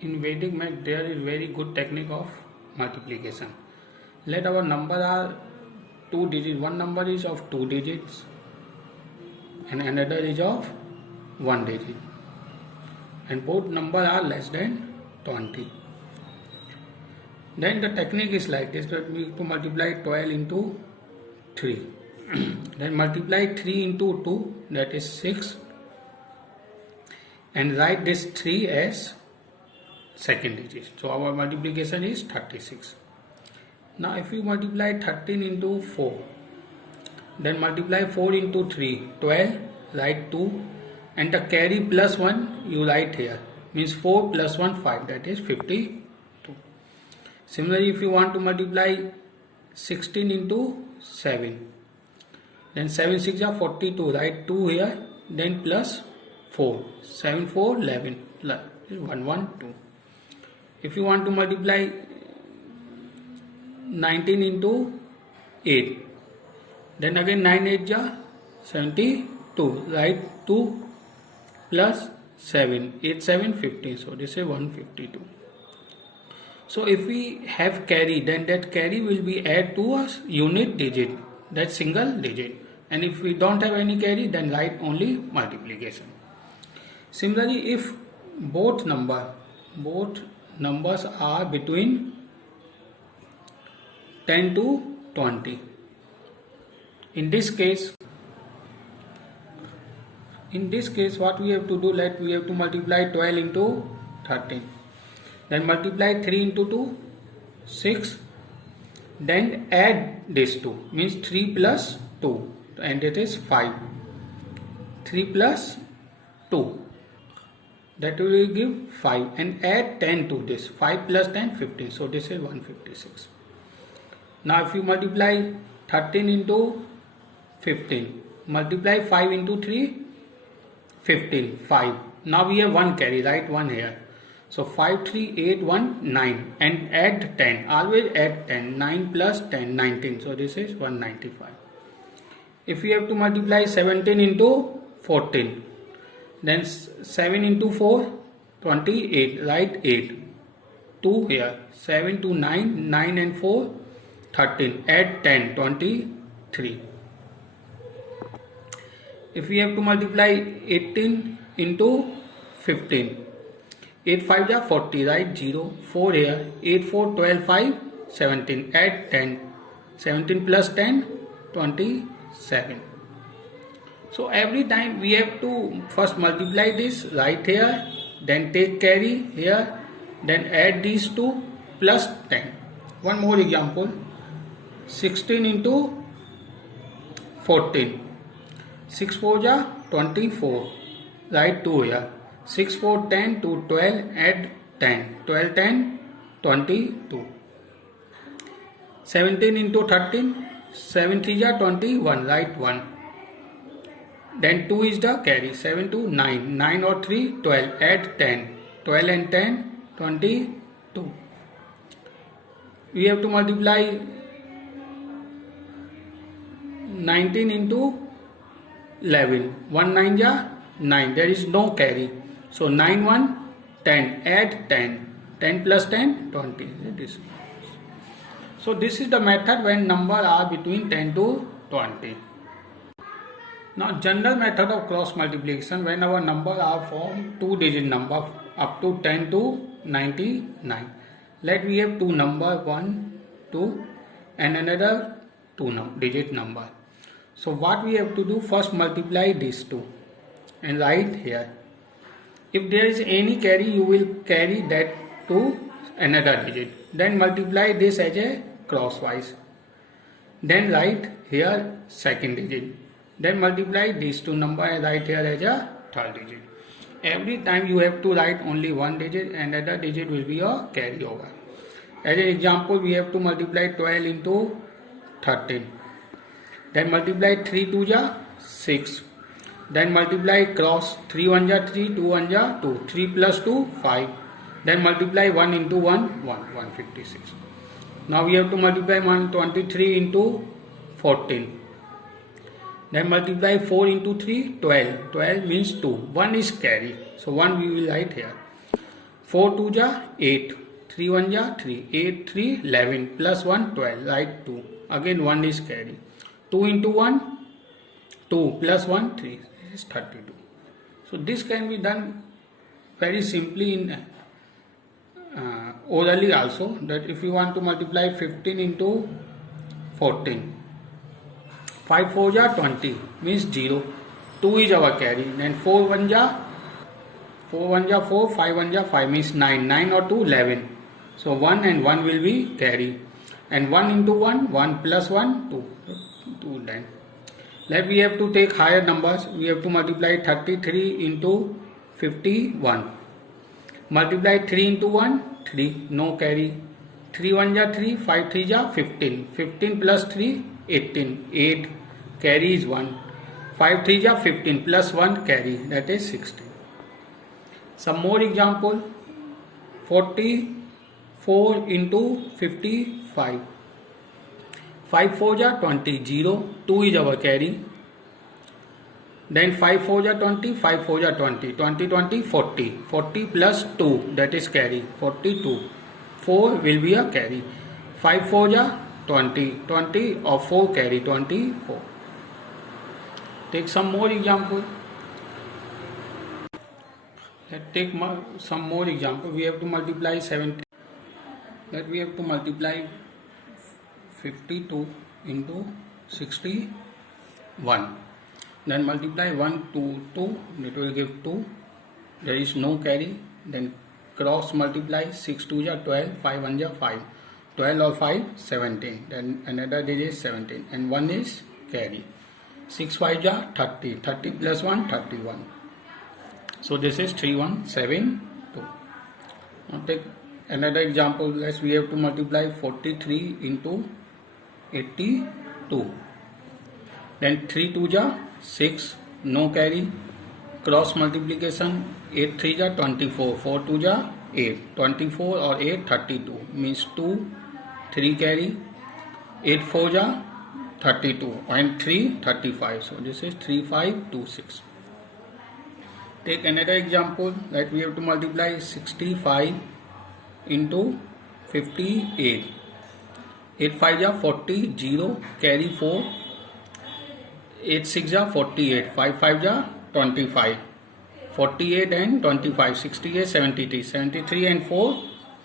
in Vedic math there is very good technique of multiplication. Let our number are 2 digits. One number is of 2 digits and another is of 1 digit, and both number are less than 20. Then the technique is like this, that we have to multiply 12 into 3. Then multiply 3 into 2, that is 6, and write this 3 as second digit. So our multiplication is 36. Now if you multiply 13 into 4, then multiply 4 into 3, 12, write 2, and the carry plus 1 you write here, means 4 plus 1, 5, that is 52. Similarly, if you want to multiply 16 into 7, then 7 6 are 42, write 2 here, then plus 4, 7 4 11, 1 1 2. If you want to multiply 19 into 8, then again 9 8 are 72, write 2 plus 7, 8 7 15, so this is 152. So if we have carry, then that carry will be add to a unit digit, that single digit, and if we don't have any carry, then write only multiplication. Similarly, if both numbers are between 10 to 20, in this case what we have to do, we have to multiply 12 into 13, then multiply 3 into 2, 6, then add this 2, means 3 plus 2, and it is 5, 3 plus 2, that will give 5, and add 10 to this, 5 plus 10 15, so this is 156. Now if you multiply 13 into 15, multiply 5 into 3, 15, 5. Now we have 1 carry, write 1 here. So 5 3 8 1 9, and add 10, always add 10, 9 plus 10 19, so this is 195. If we have to multiply 17 into 14, then 7 into 4 28, write 8, 2 here, 7 to 9, 9 and 4 13, add 10 23. If we have to multiply 18 into 15, 8 5 are 40, write 0, 4 here, 8 4 12 5 17, add 10, 17 plus 10 27. So every time we have to first multiply this, write here, then take carry here, then add these two plus 10. One more example, 16 into 14, 6 4 are 24, write 2 here, 6 4 10 to 12, add 10, 12 10 22. 17 into 13, 7 3 are 21, write 1, then 2 is the carry, 7 to 9, 9 or 3 12, add 10, 12 and 10 22. We have to multiply 19 into 11, 1 9 are 9, there is no carry, so 9 1 10, add 10, 10 plus 10 20. So this is the method when numbers are between 10 to 20. Now general method of cross multiplication, when our numbers are from 2 digit number up to 10 to 99. Let we have two number 1 2 and another 2 digit number. So what we have to do, first multiply these two and write here. If there is any carry, you will carry that to another digit, then multiply this as a crosswise, then write here second digit, then multiply these two numbers and write here as a third digit. Every time you have to write only one digit and another digit will be your carryover. As an example, we have to multiply 12 into 13, then multiply 3 2 are 6, then multiply cross, 3 1 are 3, 2 1 are 2, 3 plus 2 5, then multiply 1 into 1 156. Now we have to multiply 123 into 14, then multiply 4 into 3 12, 12 means 2, 1 is carry, so 1 we will write here. 4 2 ja 8, 3 1 ja 3, 8 3 11 plus 1 12, right 2, again 1 is carry. 2 into 1 2 plus 1 3, this is 32. So this can be done very simply in orally also, that if you want to multiply 15 into 14, 5 4 ja 20 means 0, 2 is our carry, then 4 1 ja 4 4, 5 1 ja 5 means 9, 9 or 2 11, so 1 and 1 will be carry, and 1 into 1 1 plus 1 2, 2 then. Let we have to take higher numbers, we have to multiply 33 into 51, multiply 3 into 1 3, no carry, 3 1 ja 3, 5 3 ja 15, 15 plus 3 18, 8 carry is 1, 5 3 ja 15 plus 1 carry, that is 16. Some more example, 44 into 55, 5 4 ja 20, 0, 2 is our carry, then 5 4 ja 20, 5 4 ja 20, 20 20 40, 40 plus 2, that is carry, 42, 4 will be a carry, 5 4 ja 20, 20 or 4 carry, 24. Take some more example. Let's take some more example. We have to multiply 70. That we have to multiply 52 into 61. Then multiply 1 2 2. It will give 2. There is no carry. Then cross multiply 6 2 ja 12, 5 1 ja 5. 12 or 5 17. Then another digit is 17, and 1 is carry. 6 5 ja 30. 30 plus 1 31. So this is 3172. Now take another example. Let's we have to multiply 43 into 82. Then 3 2 ja 6, no carry. Cross multiplication 8 3 ja 24, 4 2 ja 8, 24 or 8 32 means 2, 3 carry, 8 4 ja 32 and 3 35. So this is 3526. Take another example that we have to multiply 65 into 58. 8 5 ja 40, 0 carry 4, 8 6 ja 48, 5 5 ja 25, 48 and 25, 68 73, 73 and 4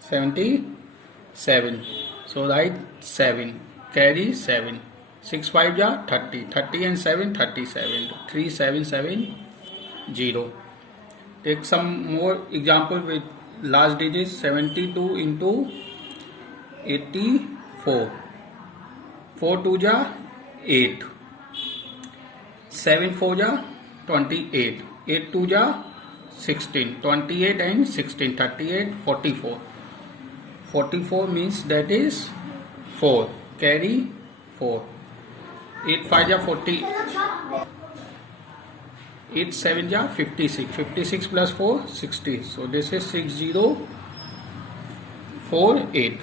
77. So write 7, carry 7, 6 5 ja 30, 30 and 7 37, 3770. Take some more example with last digits. 72 into 84, 4 2 ja 8, 7 4 ja 28, 8 2 ja 16, 28 and 16, 38 44, 44 means that is 4, carry 4, 8 5 ja 40, 8 7 ja 56, 56 plus 4 60, so this is 6048.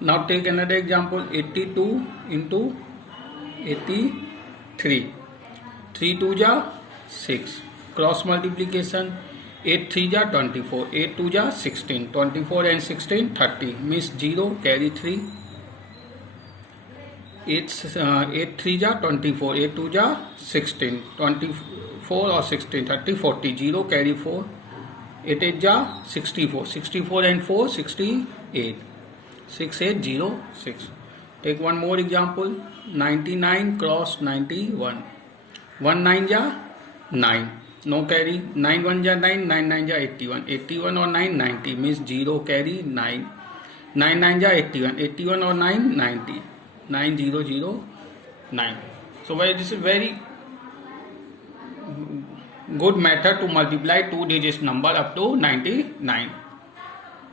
Now take another example. 82 into 83, 3 2 ja 6, cross multiplication 8 3 ja 24, 8 2 ja 16, 24 and 16 30 means 0, carry 3, 8 3 ja 24, 8 2 ja 16, 24 or 16 30 40, 0 carry 4, 8 8 ja 64, 64 and 4 68, 6806. Take one more example. 99 cross 91, 1 9 ja 9, no carry, 9 1 ja 9, 9 9 ja 81, 81 or 9 90 means 0, carry 9, 9 9 ja 81, 81 or 9 90, 9009. So this is very good method to multiply two digits number up to 99.